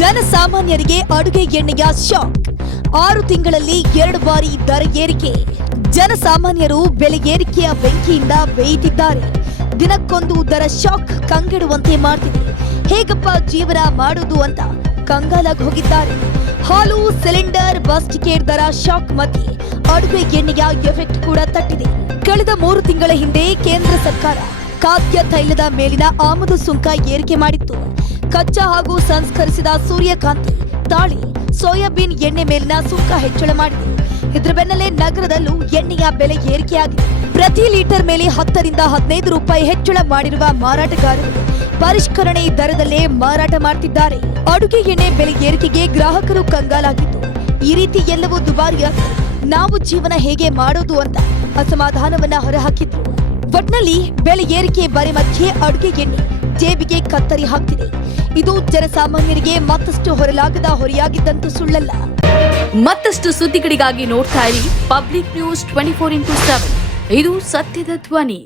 ಜನಸಾಮಾನ್ಯರಿಗೆ ಅಡುಗೆ ಎಣ್ಣೆಯ ಶಾಕ್. 6 ತಿಂಗಳಲ್ಲಿ 2 ಬಾರಿ ದರ ಏರಿಕೆ. ಜನಸಾಮಾನ್ಯರು ಬೆಲೆ ಏರಿಕೆಯ ಬೆಂಕಿಯಿಂದ ಬೇಯುತ್ತಿದ್ದಾರೆ. ದಿನಕ್ಕೊಂದು ದರ ಶಾಕ್ ಕಂಗೆಡುವಂತೆ ಮಾಡ್ತಿದೆ. ಹೇಗಪ್ಪ ಜೀವನ ಮಾಡೋದು ಅಂತ ಕಂಗಾಲಾಗಿ ಹೋಗಿದ್ದಾರೆ. ಹಾಲು, ಸಿಲಿಂಡರ್, ಬಸ್ ಟಿಕೆಟ್ ದರ ಶಾಕ್ ಮಧ್ಯೆ ಅಡುಗೆ ಎಣ್ಣೆಯ ಎಫೆಕ್ಟ್ ಕೂಡ ತಟ್ಟಿದೆ. ಕಳೆದ 3 ತಿಂಗಳ ಹಿಂದೆ ಕೇಂದ್ರ ಸರ್ಕಾರ ಖಾದ್ಯ ತೈಲದ ಮೇಲಿನ ಆಮದು ಸುಂಕ ಏರಿಕೆ ಮಾಡಿತ್ತು. ಕಚ್ಚಾ ಹಾಗೂ ಸಂಸ್ಕರಿಸಿದ ಸೂರ್ಯಕಾಂತಿ, ತಾಳೆ, ಸೋಯಾಬೀನ್ ಎಣ್ಣೆ ಮೇಲಿನ ಸುಂಕ ಹೆಚ್ಚಳ ಮಾಡಿದೆ. ಇದರ ಬೆನ್ನಲ್ಲೇ ನಗರದಲ್ಲೂ ಎಣ್ಣೆಯ ಬೆಲೆ ಏರಿಕೆಯಾಗಿದೆ. ಪ್ರತಿ ಲೀಟರ್ ಮೇಲೆ 10 ರಿಂದ 15 ರೂಪಾಯಿ ಹೆಚ್ಚಳ ಮಾಡಿರುವ ಮಾರಾಟಗಾರರು ಪರಿಷ್ಕರಣೆ ದರದಲ್ಲೇ ಮಾರಾಟ ಮಾಡ್ತಿದ್ದಾರೆ. ಅಡುಗೆ ಎಣ್ಣೆ ಬೆಲೆ ಏರಿಕೆಗೆ ಗ್ರಾಹಕರು ಕಂಗಾಲಾಗಿದ್ದು, ಈ ರೀತಿ ಎಲ್ಲವೂ ದುಬಾರಿಯಾಗಿ ನಾವು ಜೀವನ ಹೇಗೆ ಮಾಡೋದು ಅಂತ ಅಸಮಾಧಾನವನ್ನ ಹೊರಹಾಕಿದ್ರು. ಒಟ್ನಲ್ಲಿ ಬೆಲೆ ಏರಿಕೆ ಬರೆ ಮಧ್ಯೆ ಅಡುಗೆ ಎಣ್ಣೆ ಜೇಬಿಗೆ ಕತ್ತರಿ ಹಾಕ್ತಿದೆ. ಇದು ಜನಸಾಮಾನ್ಯರಿಗೆ ಮತ್ತಷ್ಟು ಹೊರಲಾಗದ ಹೊರೆಯಾಗಿದ್ದಂತೂ ಸುಳ್ಳಲ್ಲ. ಮತ್ತಷ್ಟು ಸುದ್ದಿಗಳಿಗಾಗಿ ನೋಡ್ತಾ ಇರಿ ಪಬ್ಲಿಕ್ ನ್ಯೂಸ್ 24x7. ಇದು ಸತ್ಯದ ಧ್ವನಿ.